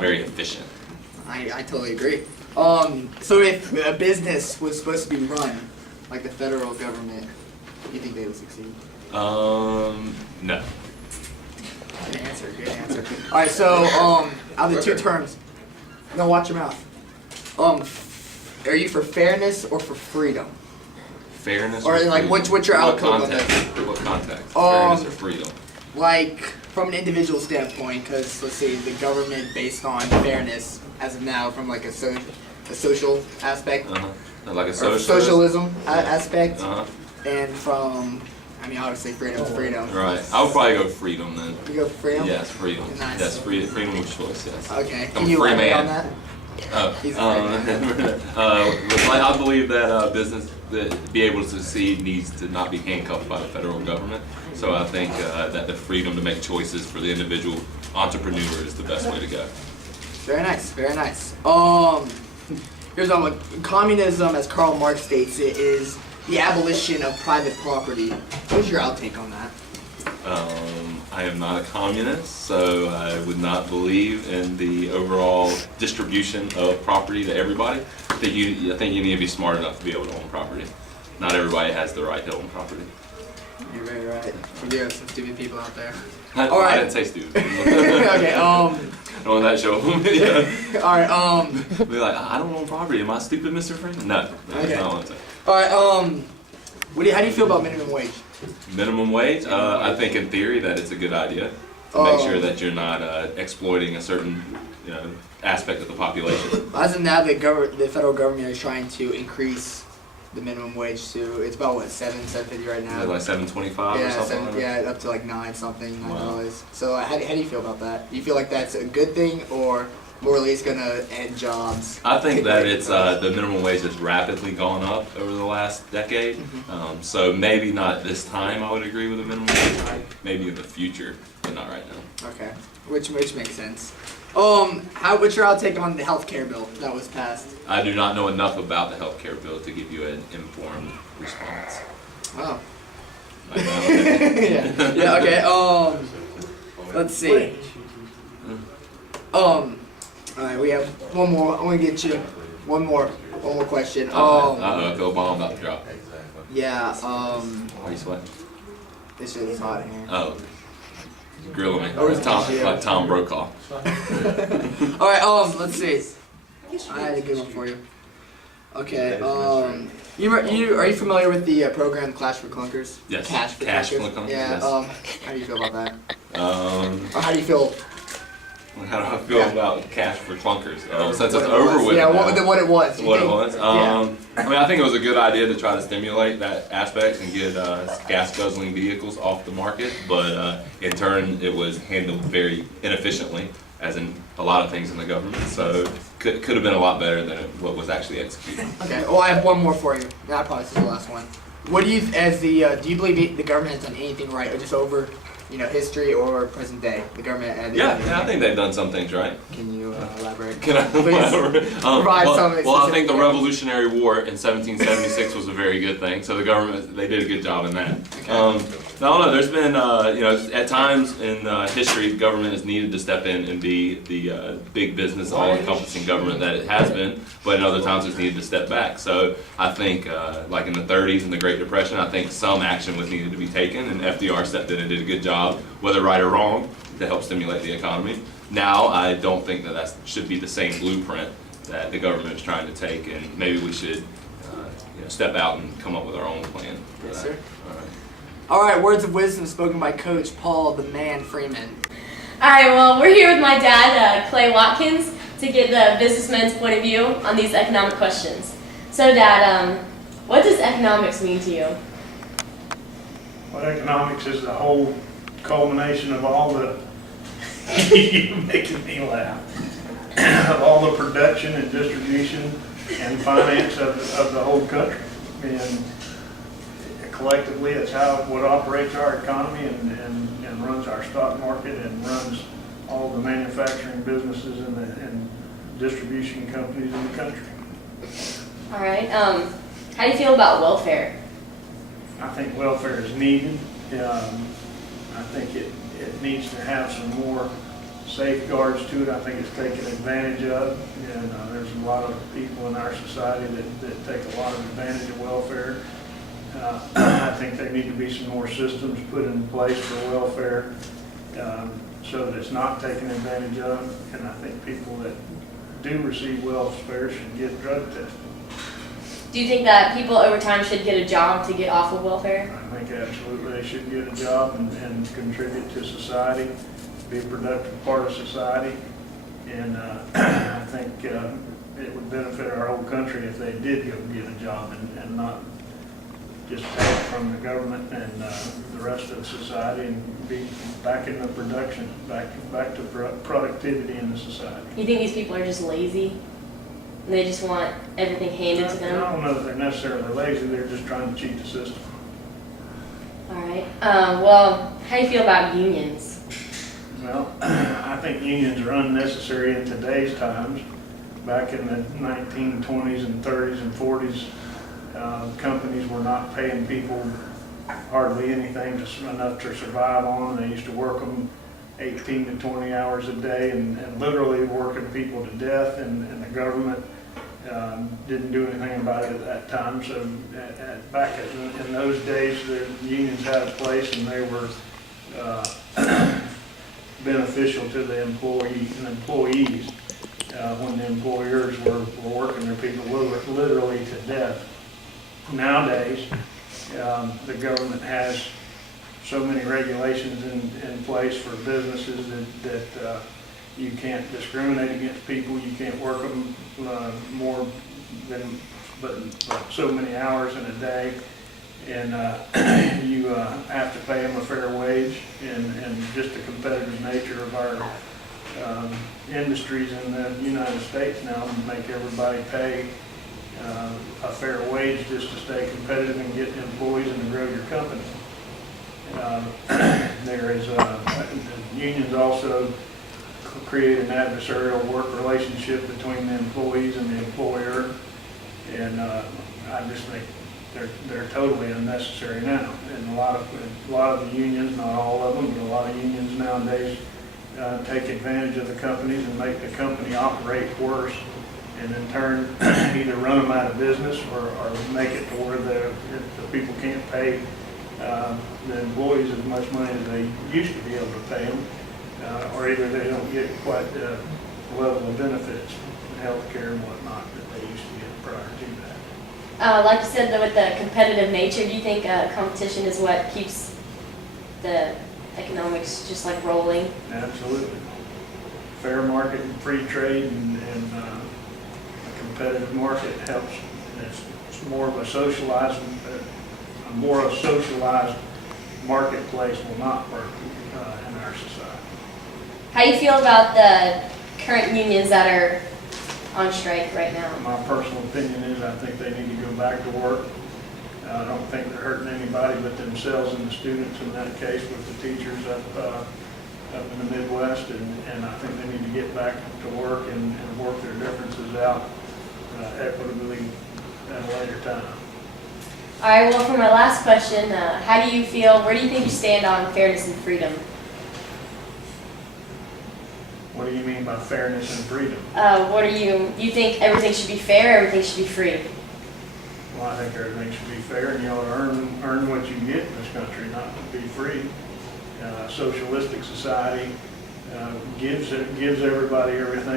very efficient. I totally agree. So if a business was supposed to be run like the federal government, do you think they would succeed? No. Good answer, good answer. Alright, so out of the two terms, no, watch your mouth. Are you for fairness or for freedom? Fairness or like freedom? what's your outcome on context? this? What context? Fairness or freedom? Like from an individual standpoint, because let's say the government based on fairness as of now from like a social aspect, Like a socialism aspect, and from obviously freedom. Right. I would probably go freedom then. You go for freedom? Yes, freedom. Nice. Yes, freedom of choice. Yes. Okay. I'm Can you a free elaborate man. on that? I believe that business that be able to succeed needs to not be handcuffed by the federal government. So I think that the freedom to make choices for the individual entrepreneur is the best way to go. Very nice, very nice. Here's one. Communism, as Karl Marx states it, is the abolition of private property. What's your outtake on that? I am not a communist, so I would not believe in the overall distribution of property to everybody. I think you need to be smart enough to be able to own property. Not everybody has the right to own property. You're very right. We have some stupid people out there. I didn't say stupid. Okay. On that show. Yeah. All right. Be like, I don't own property. Am I stupid, Mr. Freeman? No, that's Okay. not what I'm saying. All right. How do you feel about minimum wage? Minimum wage? I think in theory that it's a good idea to make sure that you're not exploiting a certain aspect of the population. As of now, the federal government is trying to increase the minimum wage to, it's about what, $7.50 right now? Like $7.25 or something? Yeah, up to like $9 Wow. So how do you feel about that? Do you feel like that's a good thing or more or less gonna end jobs? I think that it's the minimum wage has rapidly gone up over the last decade. So maybe not this time I would agree with the minimum wage hike. Maybe in the future, but not right now. Okay, which makes sense. What's your outtake on the healthcare bill that was passed? I do not know enough about the healthcare bill to give you an informed response. Wow. I know. Yeah. Okay. Let's see. All right. We have one more. I'm gonna get you one more question. I feel bomb about to drop. Yeah. Why are you sweating? This shit is hot in here. Oh. Grilling me. Or is it Like Tom Brokaw. All right. Let's see. I had a good one for you. Okay. Are you familiar with the program Clash for Clunkers? Yes. Cash for Clunkers. Yeah. Yes. How do you feel about that? Or how do you feel? How do I feel about Cash for Clunkers? Since it's over with. Yeah. What it was. it was. I think it was a good idea to try to stimulate that aspect and get gas guzzling vehicles off the market, but in turn it was handled very inefficiently, as in a lot of things in the government. So could have been a lot better than what was actually executed. Okay. Well, I have one more for you. I promise this is the last one. What do you, do you believe the government has done anything right, or just over, history or present day? The government. I think they've done some things right. Can you elaborate? Can I Please provide some. Well, I think the Revolutionary War in 1776 was a very good thing. So the government, they did a good job in that. Okay. I don't know. There's been, at times in history, the government has needed to step in and be the big business, all-encompassing government that it has been. But in other times, it's needed to step back. So I think, like in the 30s and the Great Depression, I think some action was needed to be taken, and FDR stepped in and did a good job, whether right or wrong, to help stimulate the economy. Now, I don't think that should be the same blueprint that the government is trying to take, and maybe we should, step out and come up with our own plan for that. Sir. All right, words of wisdom spoken by Coach Paul the Man Freeman. All right, well, we're here with my dad, Clay Watkins, to get the businessman's point of view on these economic questions. So, Dad, what does economics mean to you? Well, economics is the whole culmination of all the, you're making me laugh, of all the production and distribution and finance of the whole country. And collectively, it's what operates our economy and runs our stock market and runs all the manufacturing businesses and distribution companies in the country. All right. How do you feel about welfare? I think welfare is needed. I think it needs to have some more safeguards to it. I think it's taken advantage of, and there's a lot of people in our society that take a lot of advantage of welfare. I think there need to be some more systems put in place for welfare so that it's not taken advantage of, and I think people that do receive welfare should get drug tested. Do you think that people over time should get a job to get off of welfare? I think absolutely they should get a job and contribute to society, be a productive part of society, and I think it would benefit our whole country if they did go get a job and not just take from the government and the rest of society, and be back in the production, back to productivity in the society. You think these people are just lazy? And they just want everything handed to them? I don't know that they're necessarily lazy, they're just trying to cheat the system. All right. Well, how do you feel about unions? Well, I think unions are unnecessary in today's times. Back in the 1920s and 30s and 40s, companies were not paying people hardly anything, just enough to survive on. They used to work them 18 to 20 hours a day and literally working people to death, and the government didn't do anything about it at that time. So back in those days, the unions had a place, and they were beneficial to the employees when the employers were working their people literally to death. Nowadays, the government has so many regulations in place for businesses that you can't discriminate against people. You can't work them more than but so many hours in a day, and you have to pay them a fair wage. And just the competitive nature of our industries in the United States now make everybody pay a fair wage just to stay competitive and get employees and to grow your company. There is unions also create an adversarial work relationship between the employees and the employer, and I just think they're totally unnecessary now. And a lot of the unions, not all of them, but a lot of unions nowadays take advantage of the companies and make the company operate worse, and in turn either run them out of business or make it to where the people can't pay the employees as much money as they used to be able to pay them, or either they don't get quite the level of benefits and health care and whatnot that they used to get prior to that. Like you said, though, with the competitive nature, do you think competition is what keeps the economics just like rolling? Absolutely. Fair market and free trade and a competitive market helps. It's more of a socialized marketplace will not work in our society. How do you feel about the current unions that are on strike right now? My personal opinion is I think they need to go back to work. I don't think they're hurting anybody but themselves and the students in that case, with the teachers up in the Midwest, and I think they need to get back to work and work their differences out equitably at a later time. All right, well, for my last question, how do you feel, where do you think you stand on fairness and freedom? What do you mean by fairness and freedom? You think everything should be fair, everything should be free? Well, I think everything should be fair, and you ought to earn what you get in this country, not to be free. Socialistic society gives everybody everything.